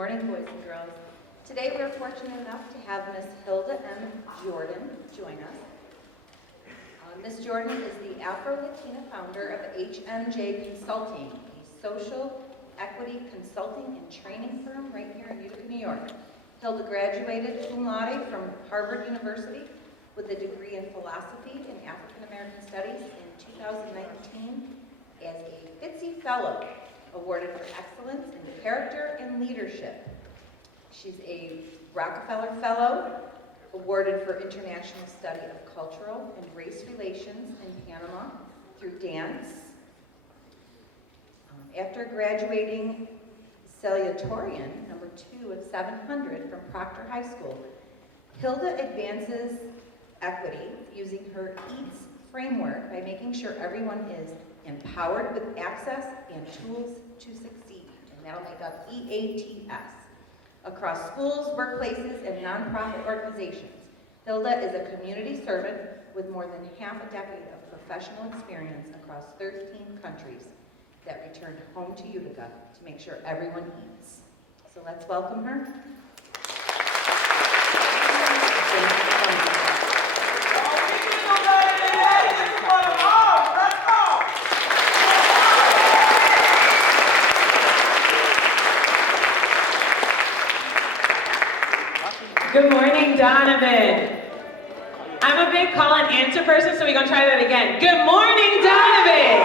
morning, boys and girls. Today we're fortunate enough to have Miss Hilda M. Jordan join us. Miss Jordan is the Afro-Latina founder of HMJ Consulting, a social equity consulting and training firm right here in Utica, New York. Hilda graduated cum laude from Harvard University with a degree in philosophy and African American studies in 2019 as a FITCI Fellow, awarded for excellence in character and leadership. She's a Rockefeller Fellow, awarded for international study of cultural and race relations in Panama through dance. After graduating salutatorian number 2 of 700 from Proctor High School, Hilda advances equity using her EATS framework by making sure everyone is empowered with access and tools to succeed, and that'll make up EATS. Across schools, workplaces, and nonprofit organizations, Hilda is a community servant with more than half a decade of professional experience across 13 countries that returned home to Utica to make sure everyone eats. So let's welcome her. Good morning, Donovan. I'm a big call and answer person, so we're gonna try that again. Good morning, Donovan.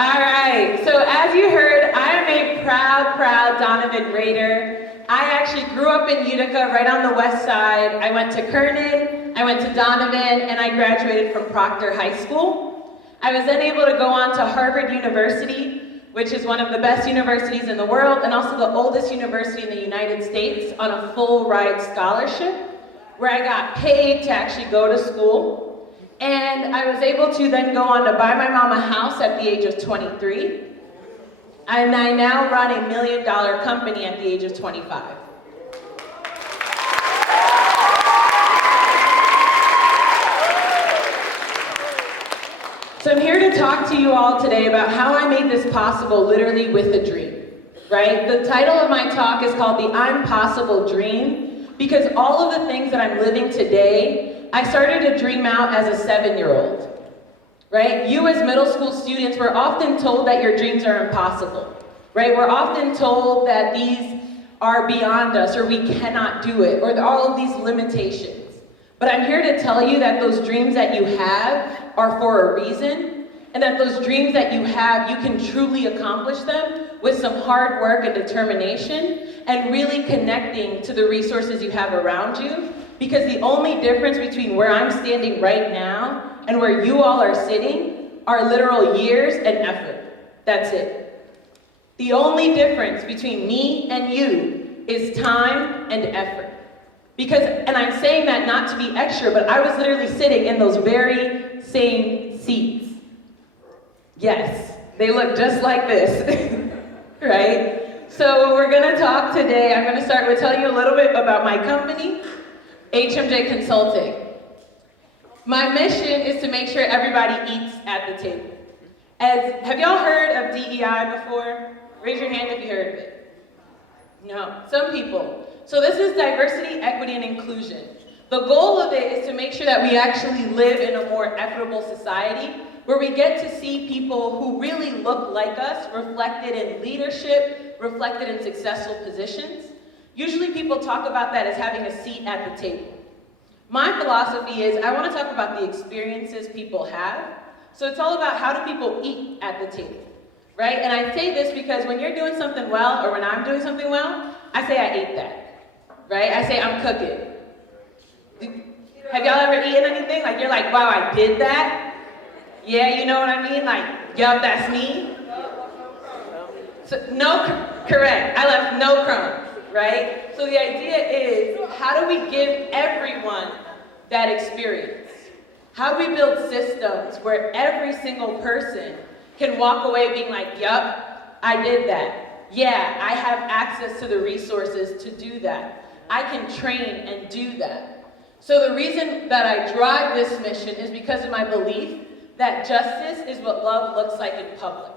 All right, so as you heard, I am a proud Donovan Raider. I actually grew up in Utica, right on the west side. I went to Kernan, I went to Donovan, and I graduated from Proctor High School. I was then able to go on to Harvard University, which is one of the best universities in the world and also the oldest university in the United States, on a full ride scholarship where I got paid to actually go to school. And I was able to then go on to buy my mom a house at the age of 23. And I now run a $1 million company at the age of 25. So I'm here to talk to you all today about how I made this possible, literally with a dream, right? The title of my talk is called the I'm Possible Dream, because all of the things that I'm living today, I started to dream out as a 7-year-old, right? You as middle school students, we're often told that your dreams are impossible, right? We're often told that these are beyond us, or we cannot do it, or all of these limitations. But I'm here to tell you that those dreams that you have are for a reason, and that those dreams that you have, you can truly accomplish them with some hard work and determination, and really connecting to the resources you have around you, because the only difference between where I'm standing right now and where you all are sitting are literal years and effort. That's it. The only difference between me and you is time and effort. Because, and I'm saying that not to be extra, but I was literally sitting in those very same seats. Yes, they look just like this, right? So we're gonna talk today, I'm gonna start with telling you a little bit about my company, HMJ Consulting. My mission is to make sure everybody eats at the table. Have y'all heard of DEI before? Raise your hand if you heard of it. No, some people. So this is diversity, equity, and inclusion. The goal of it is to make sure that we actually live in a more equitable society where we get to see people who really look like us reflected in leadership, reflected in successful positions. Usually people talk about that as having a seat at the table. My philosophy is I want to talk about the experiences people have. So it's all about how do people eat at the table, right? And I say this because when you're doing something well, or when I'm doing something well, I say I ate that. Right? I say I'm cooking. Have y'all ever eaten anything? Like you're like, wow, I did that? Yeah, you know what I mean? Like, yup, that's me. So, correct. I left no crumbs, right? So the idea is, how do we give everyone that experience? How do we build systems where every single person can walk away being like, yup, I did that. Yeah, I have access to the resources to do that. I can train and do that. So the reason that I drive this mission is because of my belief that justice is what love looks like in public.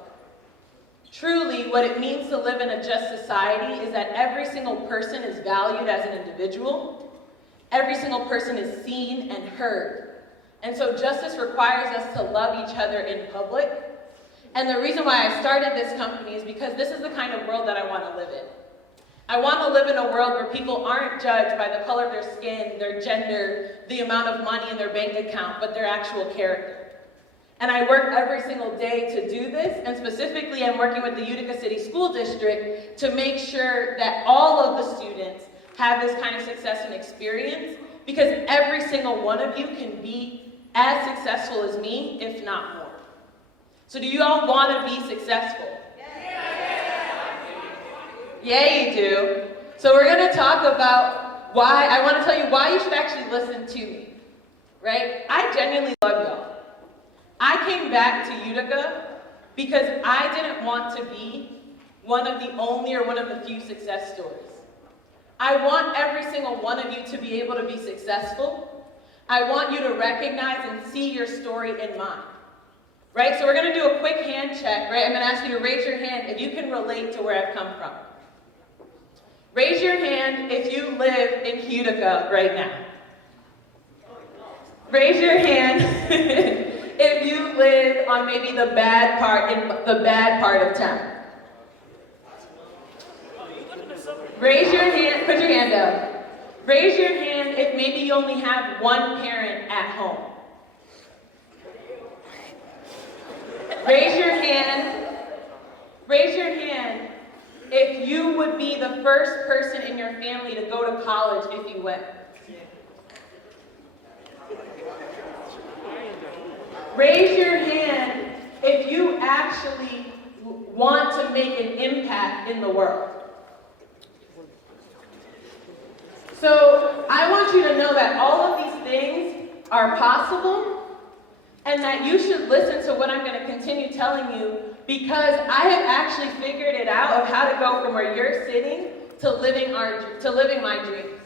Truly, what it means to live in a just society is that every single person is valued as an individual. Every single person is seen and heard. And so justice requires us to love each other in public. And the reason why I started this company is because this is the kind of world that I want to live in. I want to live in a world where people aren't judged by the color of their skin, their gender, the amount of money in their bank account, but their actual character. And I work every single day to do this, and specifically I'm working with the Utica City School District to make sure that all of the students have this kind of success and experience, because every single one of you can be as successful as me, if not more. So do you all want to be successful? Yeah, you do. So we're going to talk about why, I want to tell you why you should actually listen to me, right? I genuinely love y'all. I came back to Utica because I didn't want to be one of the only or one of the few success stories. I want every single one of you to be able to be successful. I want you to recognize and see your story in mine, right? So we're going to do a quick hand check, right? I'm going to ask you to raise your hand if you can relate to where I've come from. Raise your hand if you live in Utica right now. Raise your hand if you live on maybe the bad part of town. Raise your hand, put your hand up. Raise your hand if maybe you only have one parent at home. Raise your hand if you would be the first person in your family to go to college if you went. Raise your hand if you actually want to make an impact in the world. So I want you to know that all of these things are possible and that you should listen to what I'm going to continue telling you, because I have actually figured it out of how to go from where you're sitting to living my dreams.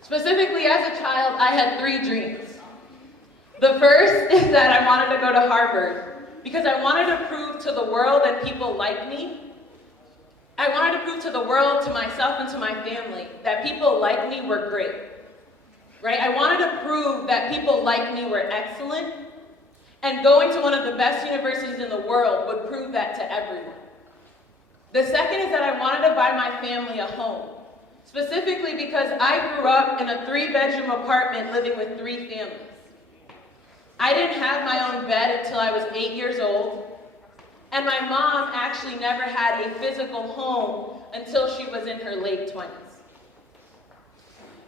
Specifically, as a child, I had 3 dreams. The first is that I wanted to go to Harvard because I wanted to prove to the world and people like me. I wanted to prove to the world, to myself, and to my family that people like me were great, right? I wanted to prove that people like me were excellent, and going to one of the best universities in the world would prove that to everyone. The second is that I wanted to buy my family a home, specifically because I grew up in a 3-bedroom apartment living with 3 families. I didn't have my own bed until I was 8 years old, and my mom actually never had a physical home until she was in her late 20s.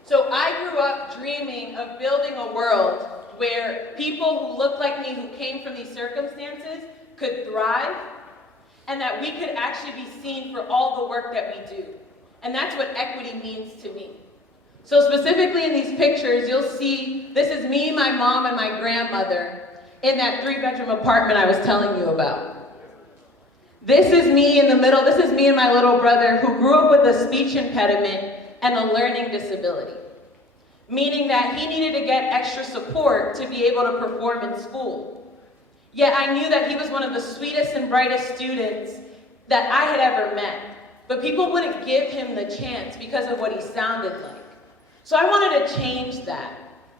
So I grew up dreaming of building a world where people who looked like me, who came from these circumstances, could thrive, and that we could actually be seen for all the work that we do. And that's what equity means to me. So specifically in these pictures, you'll see this is me, my mom, and my grandmother in that 3-bedroom apartment I was telling you about. This is me in the middle. This is me and my little brother who grew up with a speech impediment and a learning disability, meaning that he needed to get extra support to be able to perform in school. Yet I knew that he was one of the sweetest and brightest students that I had ever met, but people wouldn't give him the chance because of what he sounded like. So I wanted to change that,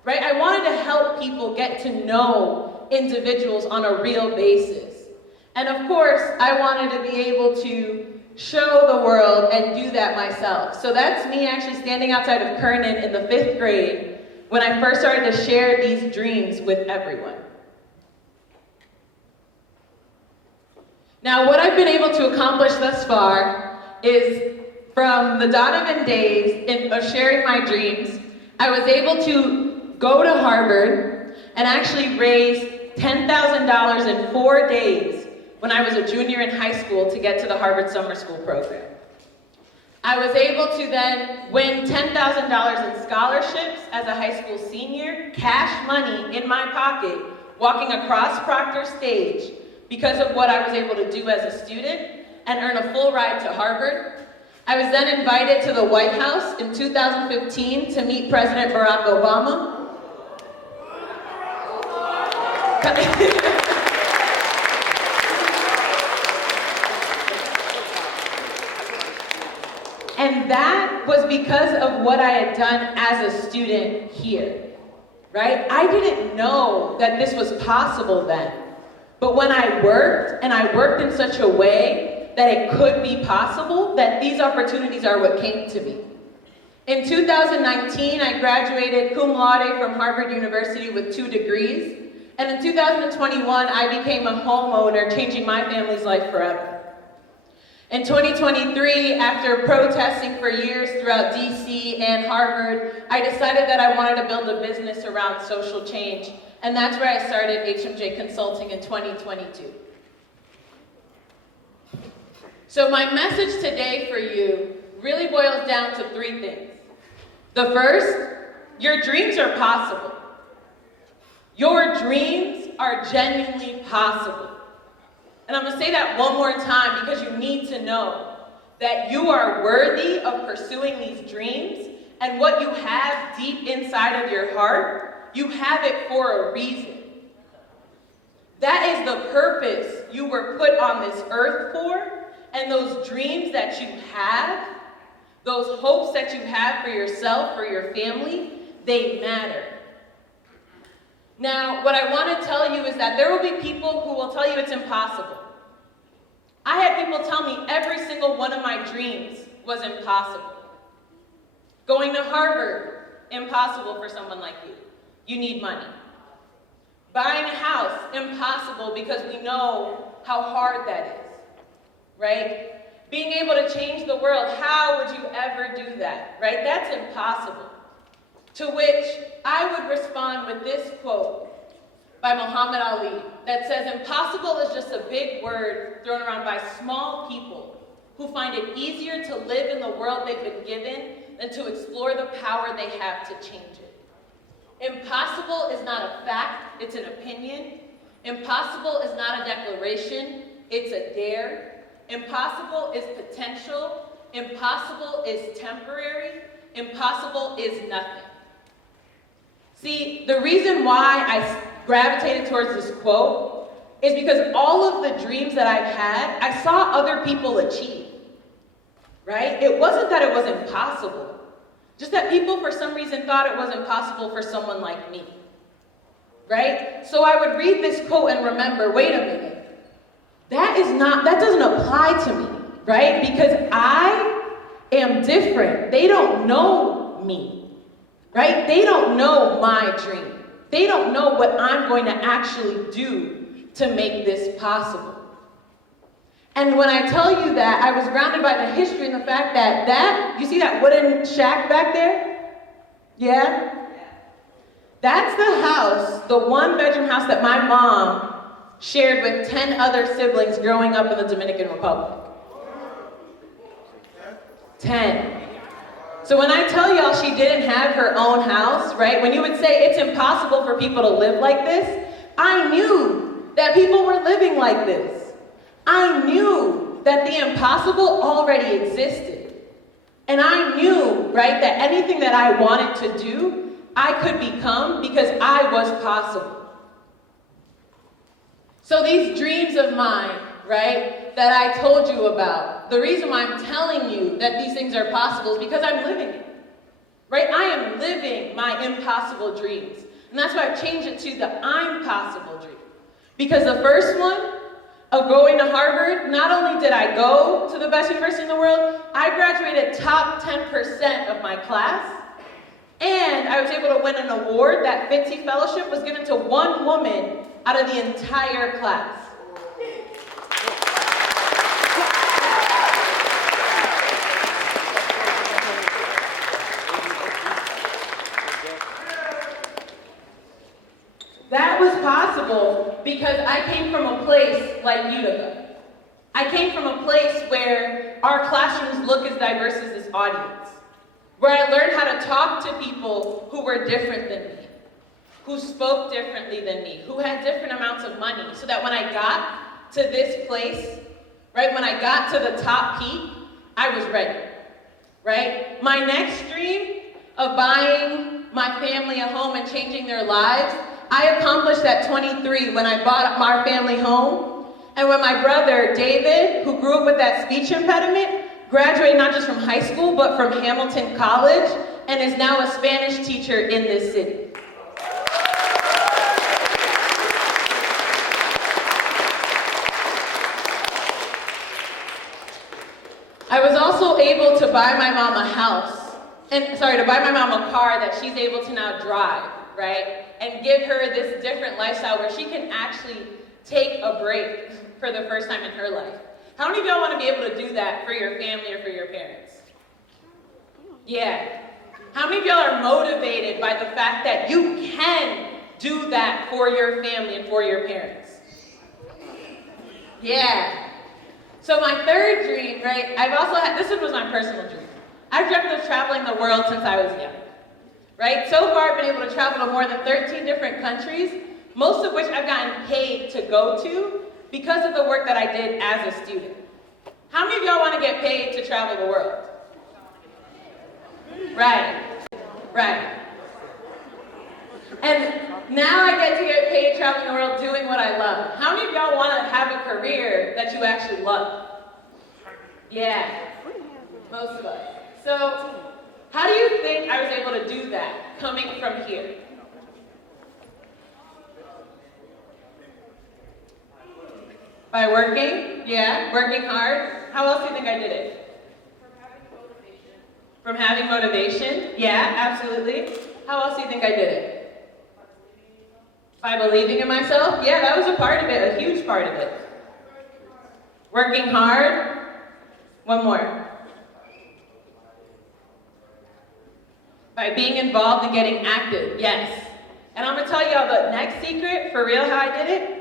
right? I wanted to help people get to know individuals on a real basis. And of course, I wanted to be able to show the world and do that myself. So that's me actually standing outside of Kernan in the 5th grade when I first started to share these dreams with everyone. Now, what I've been able to accomplish thus far is, from the Donovan days of sharing my dreams, I was able to go to Harvard and actually raise $10,000 in 4 days when I was a junior in high school to get to the Harvard Summer School program. I was able to then win $10,000 in scholarships as a high school senior, cash money in my pocket, walking across Proctor Stage because of what I was able to do as a student, and earn a full ride to Harvard. I was then invited to the White House in 2015 to meet President Barack Obama. because of what I had done as a student here, right? I didn't know that this was possible then. But when I worked, and I worked in such a way that it could be possible, that these opportunities are what came to me. In 2019, I graduated cum laude from Harvard University with 2 degrees. And in 2021, I became a homeowner, changing my family's life forever. In 2023, after protesting for years throughout DC and Harvard, I decided that I wanted to build a business around social change. And that's where I started HMJ Consulting in 2022. So my message today for you really boils down to 3 things. The first, your dreams are possible. Your dreams are genuinely possible. And I'm going to say that one more time because you need to know that you are worthy of pursuing these dreams, and what you have deep inside of your heart, you have it for a reason. That is the purpose you were put on this earth for, and those dreams that you have, those hopes that you have for yourself, for your family, they matter. Now, what I want to tell you is that there will be people who will tell you it's impossible. I had people tell me every single one of my dreams was impossible. Going to Harvard, impossible for someone like you. You need money. Buying a house, impossible because we know how hard that is, right? Being able to change the world, how would you ever do that, right? That's impossible. To which I would respond with this quote by Muhammad Ali that says, impossible is just a big word thrown around by small people who find it easier to live in the world they've been given than to explore the power they have to change it. Impossible is not a fact, it's an opinion. Impossible is not a declaration, it's a dare. Impossible is potential. Impossible is temporary. Impossible is nothing. See, the reason why I gravitated towards this quote is because all of the dreams that I've had, I saw other people achieve, right? It wasn't that it was impossible, just that people for some reason thought it was impossible for someone like me, right? So I would read this quote and remember, wait a minute, that doesn't apply to me, right? Because I am different. They don't know me, right? They don't know my dream. They don't know what I'm going to actually do to make this possible. And when I tell you that, I was grounded by the history and the fact that you see that wooden shack back there? Yeah? That's the house, the 1-bedroom house that my mom shared with 10 other siblings growing up in the Dominican Republic. 10. So when I tell y'all she didn't have her own house, right? When you would say it's impossible for people to live like this, I knew that people were living like this. I knew that the impossible already existed. And I knew, right, that anything that I wanted to do, I could become because I was possible. So these dreams of mine, right, that I told you about, the reason why I'm telling you that these things are possible is because I'm living it, right? I am living my impossible dreams. And that's why I've changed it to the I'm possible dream. Because the first one of going to Harvard, not only did I go to the best university in the world, I graduated top 10% of my class. And I was able to win an award. That FITSE fellowship was given to one woman out of the entire class. That was possible because I came from a place like Utica. I came from a place where our classrooms look as diverse as this audience, where I learned how to talk to people who were different than me, who spoke differently than me, who had different amounts of money, so that when I got to this place, right, when I got to the top peak, I was ready, right? My next dream of buying my family a home and changing their lives, I accomplished at 23 when I bought our family home. And when my brother, David, who grew up with that speech impediment, graduated not just from high school, but from Hamilton College, and is now a Spanish teacher in this city. I was also able to buy my mom a house, to buy my mom a car that she's able to now drive, right? And give her this different lifestyle where she can actually take a break for the first time in her life. How many of y'all want to be able to do that for your family or for your parents? Yeah. How many of y'all are motivated by the fact that you can do that for your family and for your parents? Yeah. So my third dream, right, this was my personal dream. I've dreamt of traveling the world since I was young, right? So far I've been able to travel to more than 13 different countries, most of which I've gotten paid to go to because of the work that I did as a student. How many of y'all want to get paid to travel the world? Right. And now I get paid traveling the world doing what I love. How many of y'all want to have a career that you actually love? Yeah, most of us. So, how do you think I was able to do that coming from here? By working? Yeah, working hard. How else do you think I did it? From having motivation? Yeah, absolutely. How else do you think I did it? By believing in myself? Yeah, that was a part of it, a huge part of it. Working hard? One more. By being involved and getting active? Yes. And I'm going to tell y'all the next secret, for real, how I did it.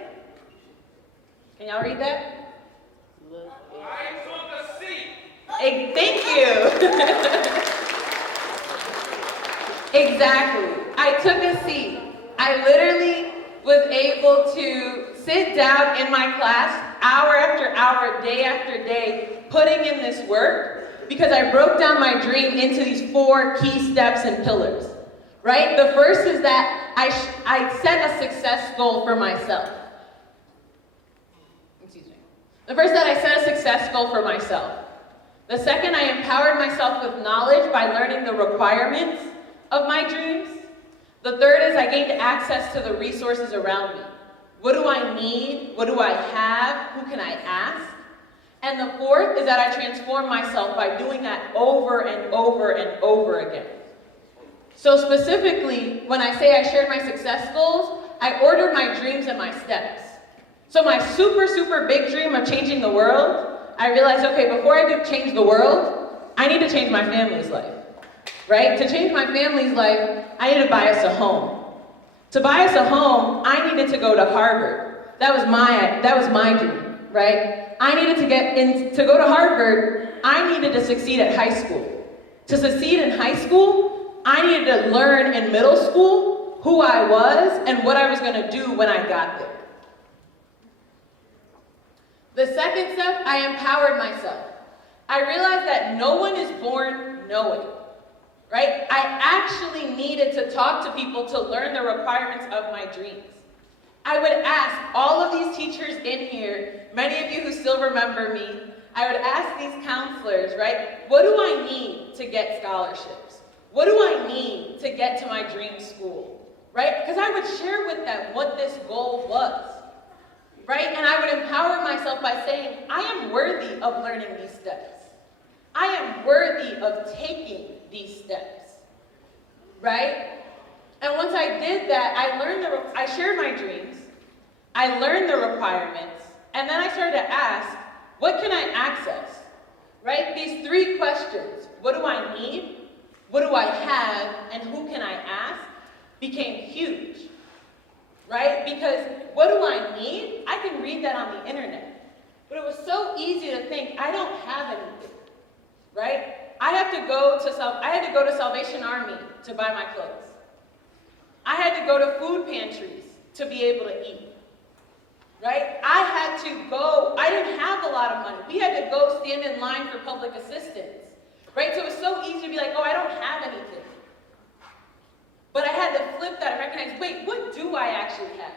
Can y'all read that? I took a seat. Hey, thank you. Exactly. I took a seat. I literally was able to sit down in my class hour after hour, day after day, putting in this work because I broke down my dream into these 4 key steps and pillars, right? The first is that I set a success goal for myself. The first, that I set a success goal for myself. The second, I empowered myself with knowledge by learning the requirements of my dreams. The third is I gained access to the resources around me. What do I need? What do I have? Who can I ask? And the fourth is that I transformed myself by doing that over and over and over again. So specifically, when I say I shared my success goals, I ordered my dreams and my steps. So my super, super big dream of changing the world, I realized, okay, before I do change the world, I need to change my family's life, right? To change my family's life, I need to buy us a home. To buy us a home, I needed to go to Harvard. That was my dream, right? I needed to go to Harvard, I needed to succeed at high school. To succeed in high school, I needed to learn in middle school who I was and what I was gonna do when I got there. The second step, I empowered myself. I realized that no one is born knowing, right? I actually needed to talk to people to learn the requirements of my dreams. I would ask all of these teachers in here, many of you who still remember me, I would ask these counselors, right? What do I need to get scholarships? What do I need to get to my dream school, right? Because I would share with them what this goal was. Right? And I would empower myself by saying, I am worthy of learning these steps. I am worthy of taking these steps. Right? And once I did that, I shared my dreams, I learned the requirements, and then I started to ask, what can I access? Right? These 3 questions, what do I need? What do I have? And who can I ask? Became huge. Right? Because what do I need? I can read that on the internet. But it was so easy to think, I don't have anything. Right? I had to go to Salvation Army to buy my clothes. I had to go to food pantries to be able to eat. Right? I didn't have a lot of money. We had to go stand in line for public assistance. Right? So it was so easy to be like, oh, I don't have anything. But I had to flip that and recognize, wait, what do I actually have?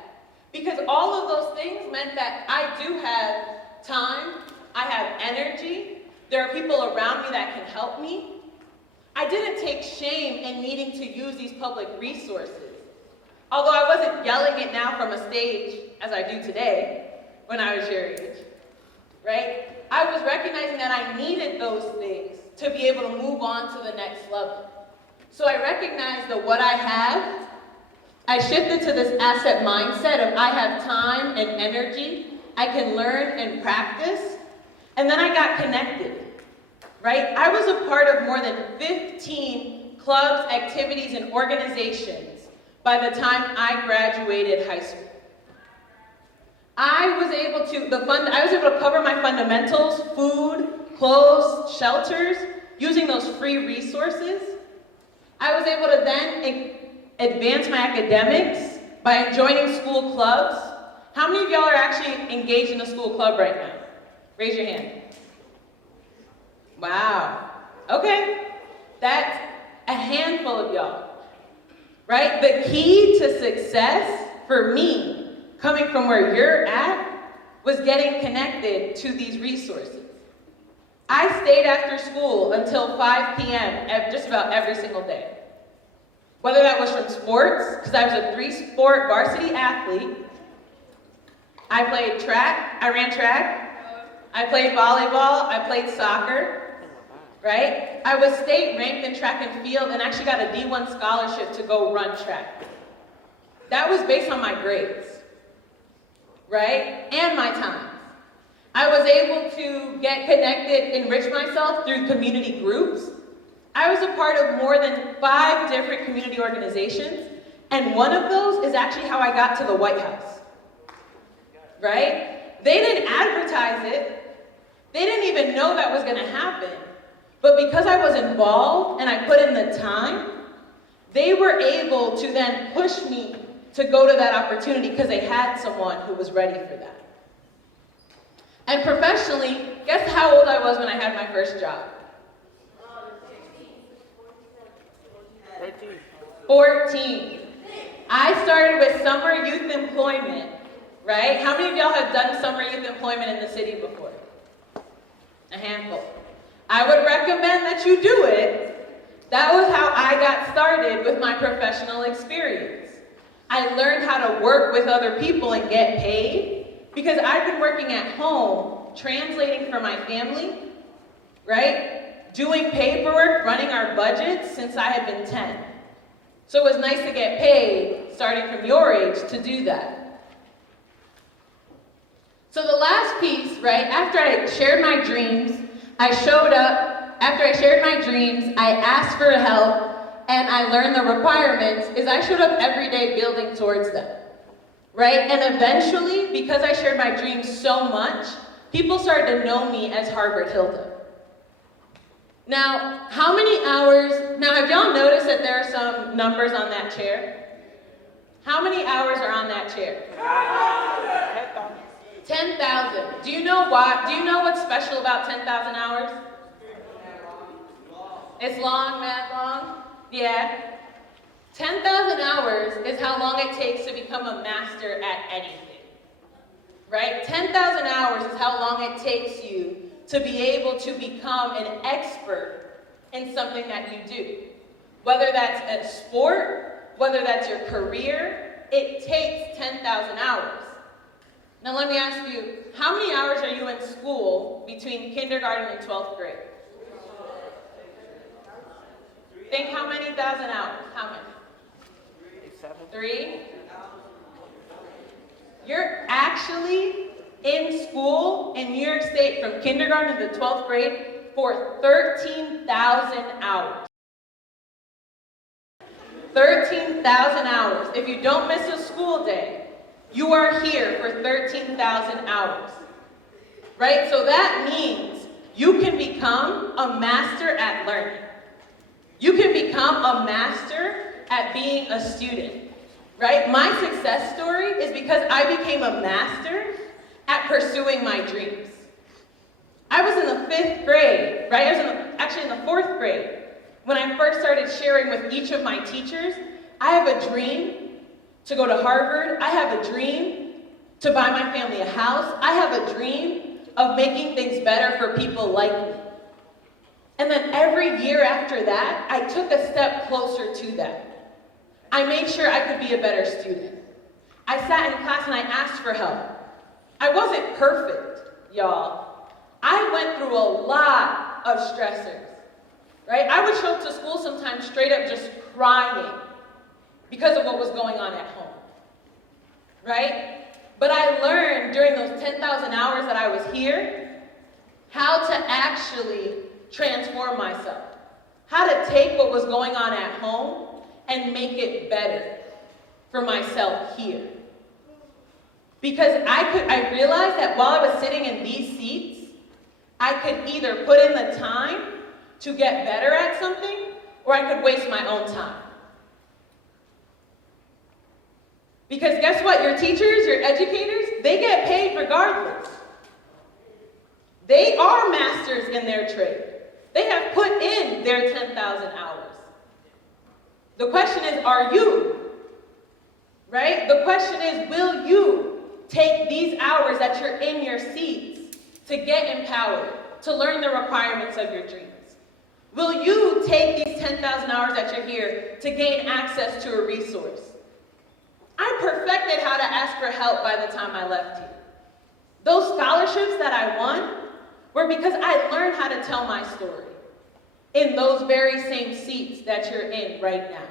Because all of those things meant that I do have time, I have energy. There are people around me that can help me. I didn't take shame in needing to use these public resources. Although I wasn't yelling it now from a stage as I do today when I was your age, right? I was recognizing that I needed those things to be able to move on to the next level. So I recognized that what I have, I shifted to this asset mindset of I have time and energy, I can learn and practice, and then I got connected, right? I was a part of more than 15 clubs, activities, and organizations by the time I graduated high school. I was able to cover my fundamentals, food, clothes, shelters, using those free resources. I was able to then advance my academics by joining school clubs. How many of y'all are actually engaged in a school club right now? Raise your hand. Wow. Okay. That's a handful of y'all, right? The key to success for me, coming from where you're at, was getting connected to these resources. I stayed after school until 5 p.m. just about every single day. Whether that was from sports, because I was a 3-sport varsity athlete. I played track, I ran track. I played volleyball, I played soccer, right? I was state ranked in track and field and actually got a D1 scholarship to go run track. That was based on my grades, right? And my time. I was able to get connected, enrich myself through community groups. I was a part of more than 5 different community organizations, and one of those is actually how I got to the White House, right? They didn't advertise it. They didn't even know that was gonna happen. But because I was involved and I put in the time, they were able to then push me to go to that opportunity because they had someone who was ready for that. And professionally, guess how old I was when I had my first job? 14. I started with summer youth employment, right? How many of y'all have done summer youth employment in the city before? A handful. I would recommend that you do it. That was how I got started with my professional experience. I learned how to work with other people and get paid because I've been working at home, translating for my family, right? Doing paperwork, running our budgets since I had been 10. So it was nice to get paid, starting from your age, to do that. So the last piece, right, after I shared my dreams, I showed up. After I shared my dreams, I asked for help, and I learned the requirements, is I showed up every day building towards them, right? And eventually, because I shared my dreams so much, people started to know me as Harvard Hilda. Now, how many hours, now have y'all noticed that there are some numbers on that chair? How many hours are on that chair? 10,000. Do you know why? Do you know what's special about 10,000 hours? It's long, mad long? Yeah. 10,000 hours is how long it takes to become a master at anything, right? 10,000 hours is how long it takes you to be able to become an expert in something that you do. Whether that's a sport, whether that's your career, it takes 10,000 hours. Now let me ask you, how many hours are you in school between kindergarten and 12th grade? Think how many thousand hours? How many? 3? You're actually in school in New York State from kindergarten to the 12th grade for 13,000 hours. 13,000 hours. If you don't miss a school day, you are here for 13,000 hours. Right? So that means you can become a master at learning. You can become a master at being a student. Right? My success story is because I became a master at pursuing my dreams. I was in the 5th grade, right? I was actually in the 4th grade when I first started sharing with each of my teachers, I have a dream to go to Harvard. I have a dream to buy my family a house. I have a dream of making things better for people like me. And then every year after that, I took a step closer to that. I made sure I could be a better student. I sat in class and I asked for help. I wasn't perfect, y'all. I went through a lot of stressors, right? I would show up to school sometimes straight up just crying because of what was going on at home, right? But I learned during those 10,000 hours that I was here how to actually transform myself, how to take what was going on at home and make it better for myself here. Because I realized that while I was sitting in these seats, I could either put in the time to get better at something, or I could waste my own time. Because guess what? Your teachers, your educators, they get paid regardless. They are masters in their trade. They have put in their 10,000 hours. The question is, are you? Right? The question is, will you take these hours that you're in your seats to get empowered, to learn the requirements of your dreams? Will you take these 10,000 hours that you're here to gain access to a resource? I perfected how to ask for help by the time I left here. Those scholarships that I won were because I learned how to tell my story in those very same seats that you're in right now.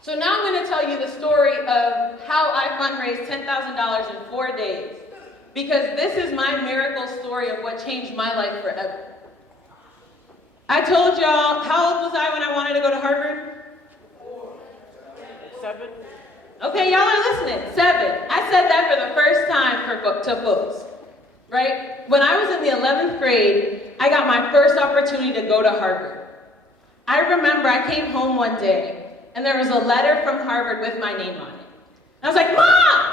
So now I'm going to tell you the story of how I fundraised $10,000 in 4 days, because this is my miracle story of what changed my life forever. I told y'all, how old was I when I wanted to go to Harvard? 7. Okay, y'all are listening. 7. I said that for the first time to folks, right? When I was in the 11th grade, I got my first opportunity to go to Harvard. I remember I came home one day, and there was a letter from Harvard with my name on it. And I was like, Mom!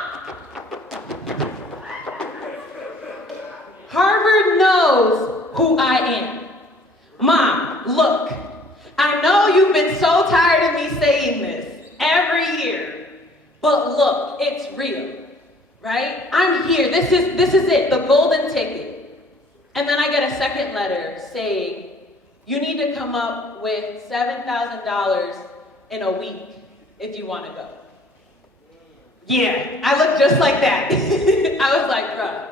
Harvard knows who I am. Mom, look, I know you've been so tired of me saying this every year, but look, it's real, right? I'm here. This is it, the golden ticket. And then I get a second letter saying, you need to come up with $7,000 in a week if you want to go. Yeah, I look just like that. I was like, bruh,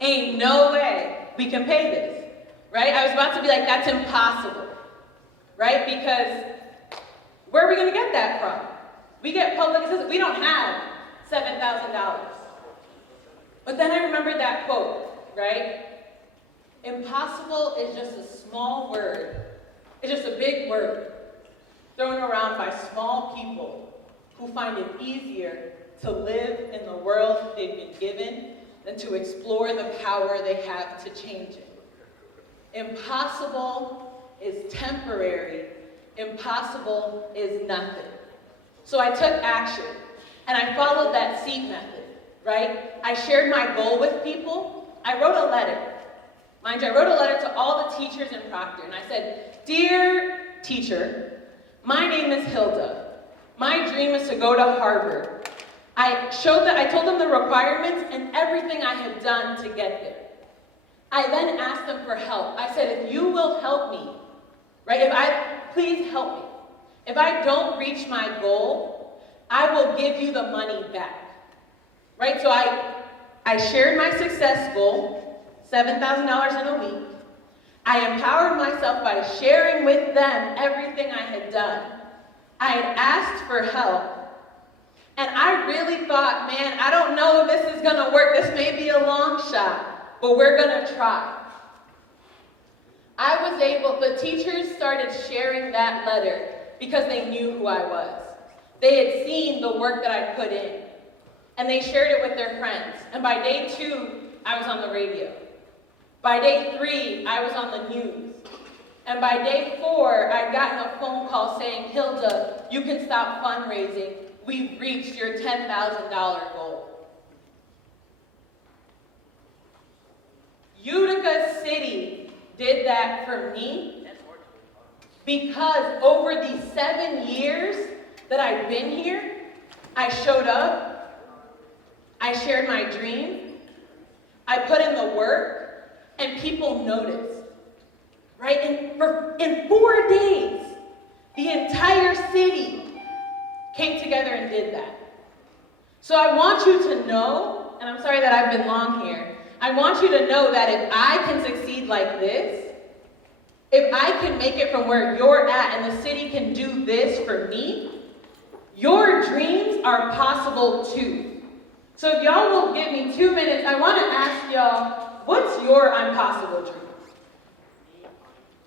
ain't no way we can pay this, right? I was about to be like, that's impossible, right? Because where are we going to get that from? We get public assistance. We don't have $7,000. But then I remembered that quote, right? Impossible is just a small word. It's just a big word thrown around by small people who find it easier to live in the world they've been given than to explore the power they have to change it. Impossible is temporary. Impossible is nothing. So I took action, and I followed that seat method, right? I shared my goal with people. I wrote a letter. Mind you, I wrote a letter to all the teachers in Proctor, and I said, dear teacher, my name is Hilda. My dream is to go to Harvard. I told them the requirements and everything I had done to get there. I then asked them for help. I said, if you will help me, right? Please help me. If I don't reach my goal, I will give you the money back, right? So I shared my success goal, $7,000 in a week. I empowered myself by sharing with them everything I had done. I had asked for help, and I really thought, man, I don't know if this is gonna work. This may be a long shot, but we're gonna try. The teachers started sharing that letter because they knew who I was. They had seen the work that I put in, and they shared it with their friends. And by day 2, I was on the radio. By day 3, I was on the news. And by day 4, I'd gotten a phone call saying, Hilda, you can stop fundraising. We've reached your $10,000 goal. Utica City did that for me because over these 7 years that I've been here, I showed up, I shared my dream, I put in the work, and people noticed, right? In 4 days, the entire city came together and did that. So I want you to know, and I'm sorry that I've been long here, I want you to know that if I can succeed like this, if I can make it from where you're at and the city can do this for me, your dreams are possible too. So if y'all will give me 2 minutes, I want to ask y'all, what's your impossible dream?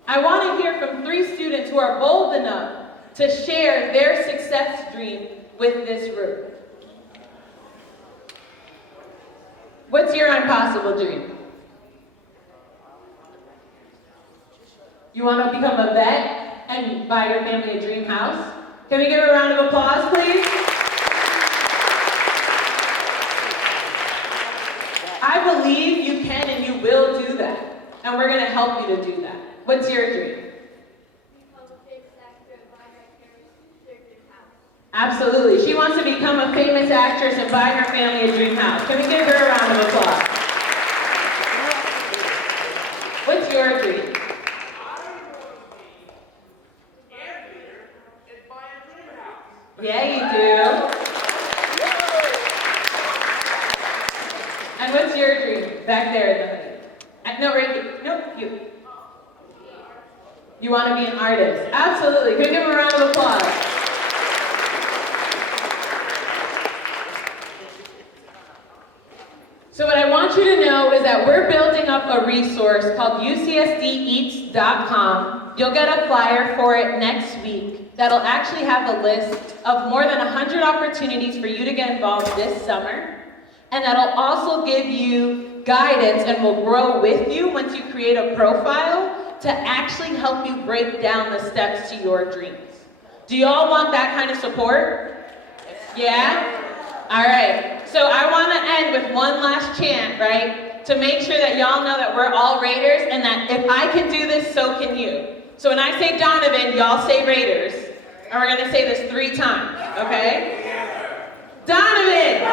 I want to hear from 3 students who are bold enough to share their success dream with this group. What's your impossible dream? You want to become a vet and buy your family a dream house? Can we give a round of applause, please? I believe you can and you will do that. And we're going to help you to do that. What's your dream? Become a famous actor and buy my parents their dream house. Absolutely. She wants to become a famous actress and buy her family a dream house. Can we give her a round of applause? What's your dream? Yeah, you do. And what's your dream? Back there in the hoodie. No, right here. Nope, you. You want to be an artist. Absolutely. Can we give him a round of applause? So what I want you to know is that we're building up a resource called UCSDeats.com. You'll get a flyer for it next week that'll actually have a list of more than 100 opportunities for you to get involved this summer. And that'll also give you guidance and will grow with you once you create a profile to actually help you break down the steps to your dreams. Do y'all want that kind of support? Yeah? All right. So I want to end with one last chant, right? To make sure that y'all know that we're all Raiders and that if I can do this, so can you. So when I say Donovan, y'all say Raiders. And we're going to say this 3 times, okay? Donovan!